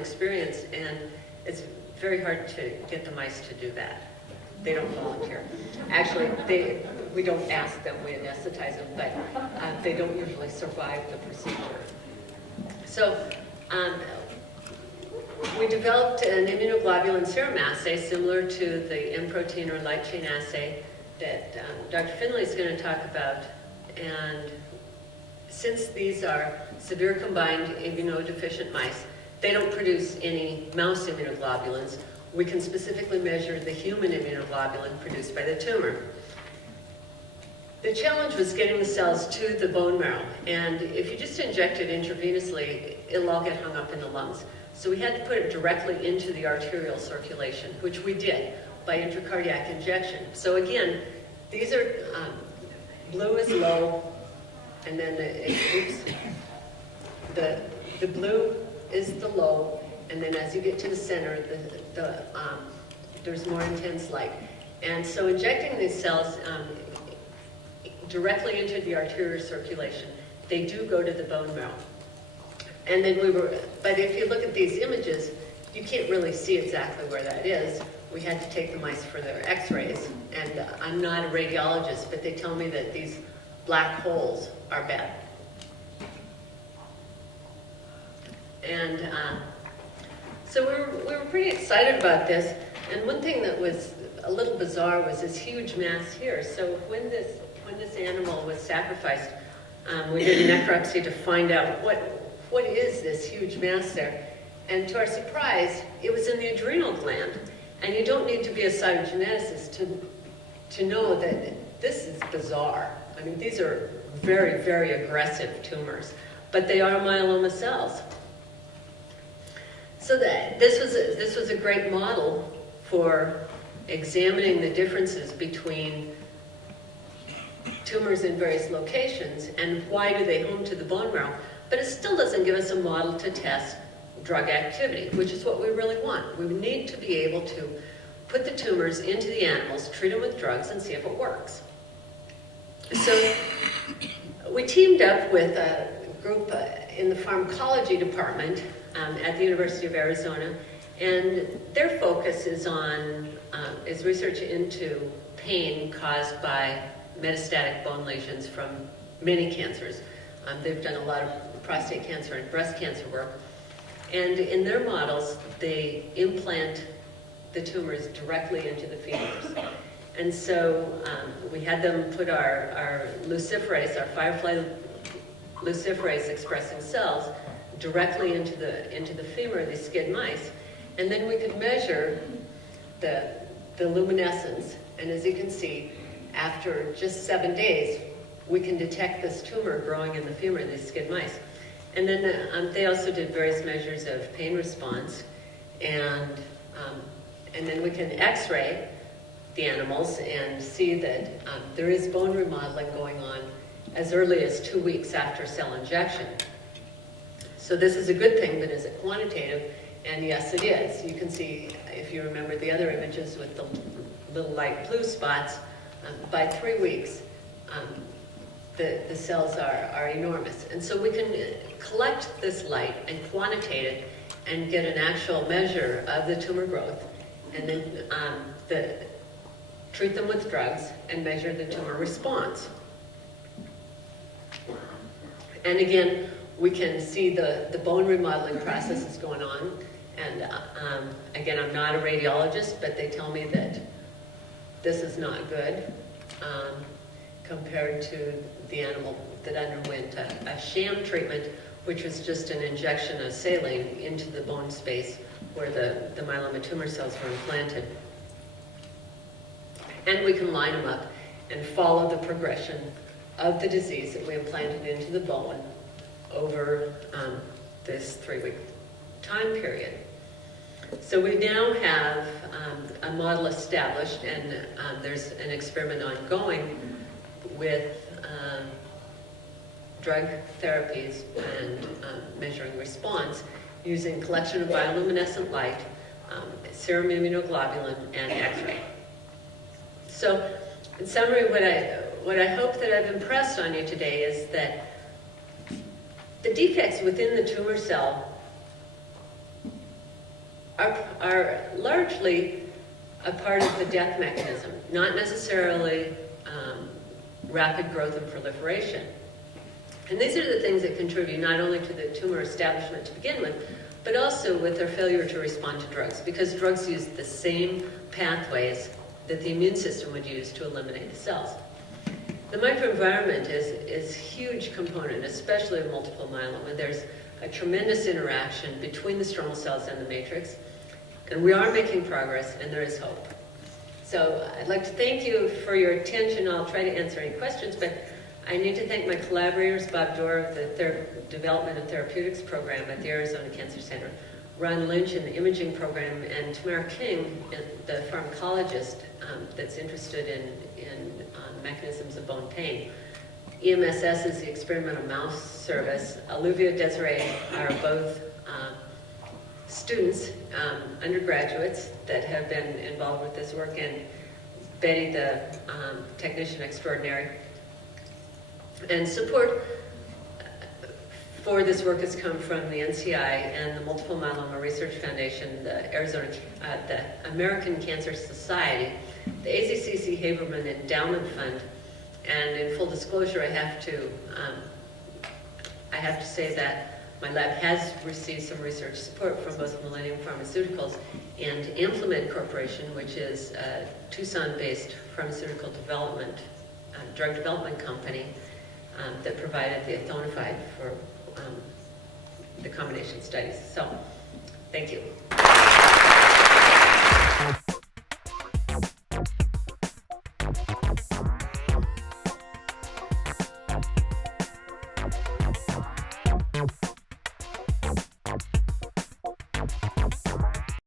experience, and it's very hard to get the mice to do that. They don't volunteer. Actually, we don't ask them, we anesthetize them, but they don't usually survive the procedure. So we developed an immunoglobulin serum assay similar to the M protein or light chain assay that Dr. Finley is going to talk about. And since these are severe combined immunodeficient mice, they don't produce any mouse immunoglobulins. We can specifically measure the human immunoglobulin produced by the tumor. The challenge was getting the cells to the bone marrow, and if you just inject it intravenously, it'll all get hung up in the lungs. So we had to put it directly into the arterial circulation, which we did by intracardiac injection. So again, these are, blue is low, and then the blue is the low, and then as you get to the center, there's more intense light. And so injecting these cells directly into the arterial circulation, they do go to the bone marrow. And then but if you look at these images, you can't really see exactly where that is. We had to take the mice for their x-rays, and I'm not a radiologist, but they tell me that these black holes are bad. And so we were pretty excited about this. And one thing that was a little bizarre was this huge mass here. So when this animal was sacrificed, we did a necropsy to find out what is this huge mass there. And to our surprise, it was in the adrenal gland. And you don't need to be a cytogeneticist to know that this is bizarre. I mean, these are very, very aggressive tumors, but they are myeloma cells. So this was a great model for examining the differences between tumors in various locations and why do they home to the bone marrow. But it still doesn't give us a model to test drug activity, which is what we really want. We need to be able to put the tumors into the animals, treat them with drugs, and see if it works. So we teamed up with a group in the pharmacology department at the University of Arizona, and their focus is on research into pain caused by metastatic bone lesions from many cancers. They've done a lot of prostate cancer and breast cancer work, and in their models, they implant the tumors directly into the femurs. And so we had them put our luciferase, our firefly luciferase expressing cells directly into the femur of these SCID mice. And then we could measure the luminescence. And as you can see, after just 7 days, we can detect this tumor growing in the femur of these SCID mice. And then they also did various measures of pain response. And then we can x-ray the animals and see that there is bone remodeling going on as early as 2 weeks after cell injection. So this is a good thing, but is it quantitative? And yes, it is. You can see, if you remember the other images with the little light blue spots, by 3 weeks, the cells are enormous. And so we can collect this light and quantitate it and get an actual measure of the tumor growth, and then treat them with drugs and measure the tumor response. And again, we can see the bone remodeling process is going on. And again, I'm not a radiologist, but they tell me that this is not good compared to the animal that underwent a sham treatment, which was just an injection of saline into the bone space where the myeloma tumor cells were implanted. And we can line them up and follow the progression of the disease that we implanted into the bone over this 3-week time period. So we now have a model established, and there's an experiment ongoing with drug therapies and measuring response using collection of bioluminescent light, serum immunoglobulin, and X-ray. So, in summary, what I hope that I've impressed on you today is that the defects within the tumor cell are largely a part of the death mechanism, not necessarily rapid growth and proliferation. And these are the things that contribute not only to the tumor establishment to begin with, but also with their failure to respond to drugs, because drugs use the same pathways that the immune system would use to eliminate the cells. The microenvironment is a huge component, especially of multiple myeloma. There's a tremendous interaction between the stromal cells and the matrix, and we are making progress, and there is hope. So I'd like to thank you for your attention. I'll try to answer any questions, but I need to thank my collaborators, Bob Dorr of the Development and Therapeutics Program at the Arizona Cancer Center, Ron Lynch in the Imaging Program, and Tamara King, the pharmacologist that's interested in mechanisms of bone pain. EMSS is the Experimental Mouse Service. Olivia Desiree are both students, undergraduates that have been involved with this work, and Betty, the technician extraordinary. And support for this work has come from the NCI and the Multiple Myeloma Research Foundation, the American Cancer Society, the AZCC Haberman Endowment Fund, and in full disclosure, I have to say that my lab has received some research support from both Millennium Pharmaceuticals and Implant Corporation, which is a Tucson-based pharmaceutical development, drug development company that provided the ethonafide for the combination studies. So, thank you.